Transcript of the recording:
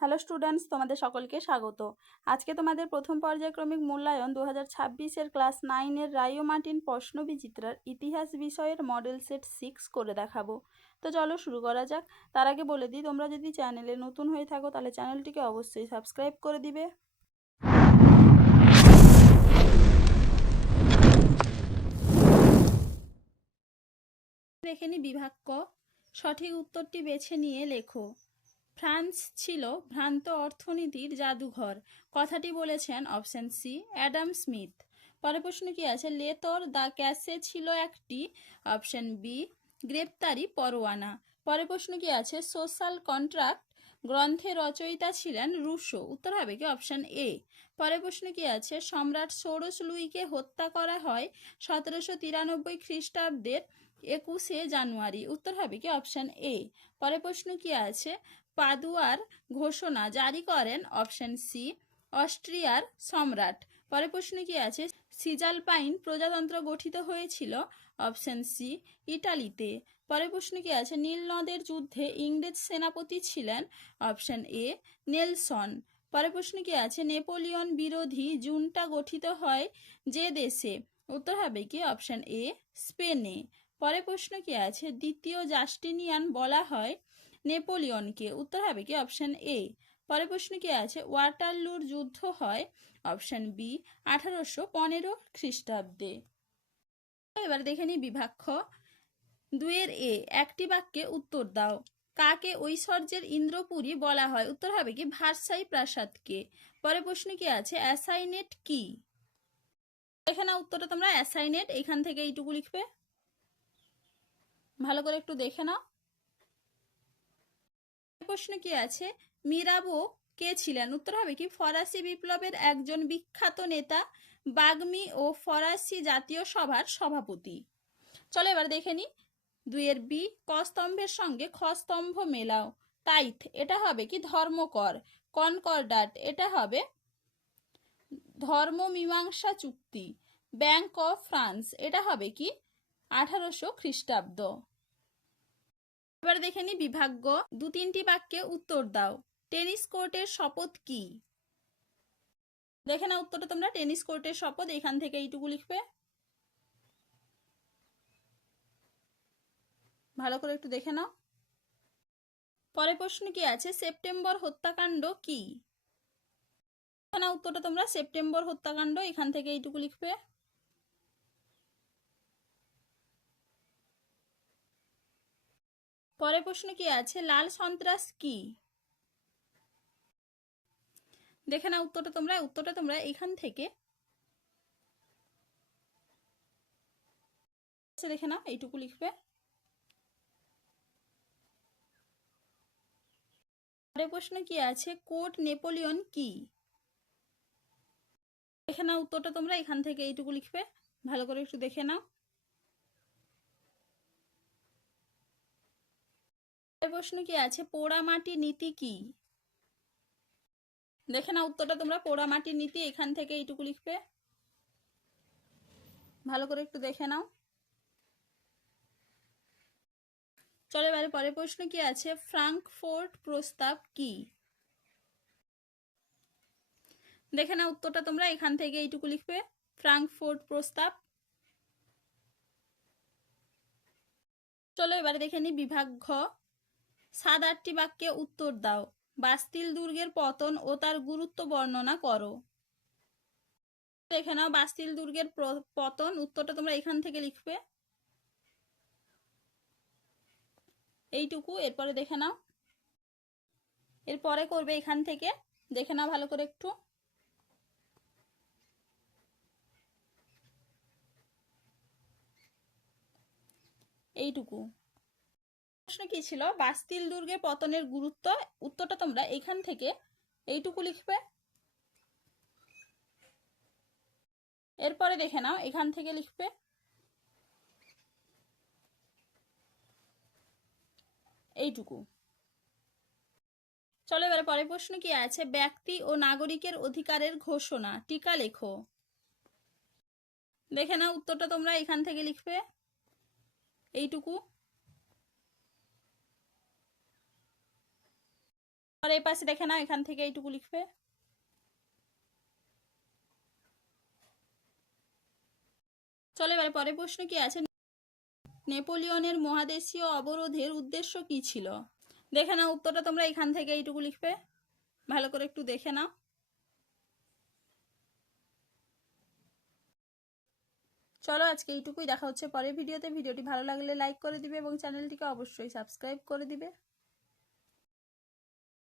Hello students, তোমাদের সকলকে স্বাগত। আজকে তোমাদের প্রথম পর্যায়ক্রমিক মূল্যায়ন 2026-এর ক্লাস 9-এর রায় ও মার্টিন প্রশ্নবিচিত্রার ইতিহাস বিষয়ের মডেল সেট 6 করে দেখাবো। তো চলো শুরু করা যাক। তার আগে বলে দিই, তোমরা যদি চ্যানেলে নতুন হয়ে থাকো তাহলে চ্যানেলটিকে অবশ্যই সাবস্ক্রাইব করে দিবে। দেখে নি বিভাগ ক। সঠিক উত্তরটি বেছে নিয়ে লেখো। ফ্রান্স ছিল ভ্রান্ত অর্থনীতির জাদুঘর। কথাটি বলেছেন অপশন সি অ্যাডাম স্মিথ। পরের প্রশ্ন কি আছে? লেতর দ্য ক্যাসে ছিল একটি, অপশন বি গ্রেপ্তারি পরোয়ানা। পরের প্রশ্ন কি আছে? সোশ্যাল কন্ট্রাক্ট গ্রন্থের রচয়িতা ছিলেন রুশো। উত্তর হবে কি অপশন এ। পরের প্রশ্ন কি আছে? সম্রাট ষোড়শ লুইকে হত্যা করা হয় 1793 খ্রিস্টাব্দের 21শে জানুয়ারি। উত্তর হবে কি অপশন এ। পরের প্রশ্ন কি আছে? পাদুয়ার ঘোষণা জারি করেন, অপশন সি অস্ট্রিয়ার সম্রাট। পরের প্রশ্ন কি আছে? সিজালপাইন প্রজাতন্ত্র গঠিত হয়েছিল, অপশন সি ইটালিতে। পরের প্রশ্ন কি আছে? নীল নদের যুদ্ধে ইংরেজ সেনাপতি ছিলেন, অপশন এ নেলসন। পরের প্রশ্ন কি আছে? নেপোলিয়ন বিরোধী জুনটা গঠিত হয় যে দেশে। উত্তর হবে কি অপশন এ স্পেনে। পরের প্রশ্ন কি আছে? দ্বিতীয় জাস্টিনিয়ান বলা হয় নেপোলিয়নকে। উত্তর হবে কি অপশন এ। পরের প্রশ্ন কি আছে? ওয়াটারলুর যুদ্ধ হয়, অপশন বি 1815 খ্রিস্টাব্দে। এবার দেখে নি বিভাগ খ। 2-এর এ একটি বাক্যে উত্তর দাও। কাকে ঐশ্বর্যের ইন্দ্রপুরী বলা হয়? উত্তর হবে কি ভার্সাই প্রাসাদকে। পরের প্রশ্ন কি আছে? অ্যাসাইনেট কি? দেখে না উত্তরটা তোমরা। অ্যাসাইনেট এখান থেকে এইটুকু লিখবে, ভালো করে একটু দেখে নাও। প্রশ্ন কি আছে? মিরাবো কে ছিলেন? উত্তর হবে কি ফরাসি বিপ্লবের একজন বিখ্যাত নেতা, বাগ্মী ও ফরাসি জাতীয় সভার সভাপতি। চলো এবার দেখে নি 2-এর বি। ক স্তম্ভের সঙ্গে খ স্তম্ভ মেলাও। টাইথ এটা হবে কি ধর্মকর। কনকর্ডাট এটা হবে ধর্মমীমাংসা চুক্তি। ব্যাংক অফ ফ্রান্স এটা হবে কি 1800 খ্রিস্টাব্দ। এবার দেখে নি বিভাগ গ। 2-3টি বাক্যে উত্তর দাও। টেনিস কোর্টের শপথ কি? দেখে না উত্তরটা তোমরা। টেনিস কোর্টের শপথ এখান থেকে এইটুকু লিখবে, ভালো করে একটু দেখে নাও। পরের প্রশ্ন কি আছে? সেপ্টেম্বর হত্যাকাণ্ড কি? না উত্তরটা তোমরা। সেপ্টেম্বর হত্যাকাণ্ড এখান থেকে এইটুকু লিখবে। পরের প্রশ্ন কি আছে? লাল সন্ত্রাস কি? দেখে না উত্তরটা তোমরা। উত্তরটা তোমরা এখান থেকে দেখে নাও, এইটুকু লিখবে। পরের প্রশ্ন কি আছে? কোর্ট নেপোলিয়ন কি? দেখে নাও উত্তরটা তোমরা। এখান থেকে এইটুকু লিখবে, ভালো করে একটু দেখে নাও। পরের প্রশ্ন কি আছে? পোড়ামাটি নীতি কি? দেখে নাও উত্তরটা তোমরা। পোড়ামাটির নীতি এখান থেকে এইটুকু লিখবে, ভালো করে একটু দেখে নাও। চলো এবারে পরের প্রশ্ন কি আছে? ফ্রাঙ্কফুর্ট প্রস্তাব কি? দেখে নাও উত্তরটা তোমরা। এখান থেকে এইটুকু লিখবে, ফ্রাঙ্কফুর্ট প্রস্তাব। চলো এবারে দেখে নি বিভাগ ঘ। 7-8টি বাক্যে উত্তর দাও। বাস্তিল দুর্গের পতন ও তার গুরুত্ব বর্ণনা করো। দেখে নাও বাস্তিল দুর্গের পতন, উত্তরটা তোমরা এখান থেকে লিখবে, এইটুকু। এরপরে দেখে নাও, এরপরে করবে এখান থেকে, দেখে নাও ভালো করে একটু। এইটুকু। প্রশ্ন কি ছিল? বাস্তিল দুর্গে পতনের গুরুত্ব। উত্তরটা তোমরা এখান থেকে এইটুকু লিখবে। এরপরে দেখে নাও এখান থেকে লিখবে, এইটুকু। চলো এবারে পরের প্রশ্ন কি আছে? ব্যক্তি ও নাগরিকের অধিকারের ঘোষণা, টিকা লেখো। দেখে নাও উত্তরটা তোমরা এখান থেকে লিখবে, এইটুকু। আর এই পাশে দেখে না, এখান থেকে এইটুকু লিখবে। চলো এবারে পরের প্রশ্ন কি আছে, নেপোলিয়নের মহাদেশীয় অবরোধের উদ্দেশ্য কি ছিল? দেখে নাও উত্তরটা, তোমরা এখান থেকে এইটুকু লিখবে, ভালো করে একটু দেখে নাও। চলো আজকে এইটুকুই, দেখা হচ্ছে পরের ভিডিওতে। ভিডিওটি ভালো লাগলে লাইক করে দিবে এবং চ্যানেলটিকে অবশ্যই সাবস্ক্রাইব করে দিবে।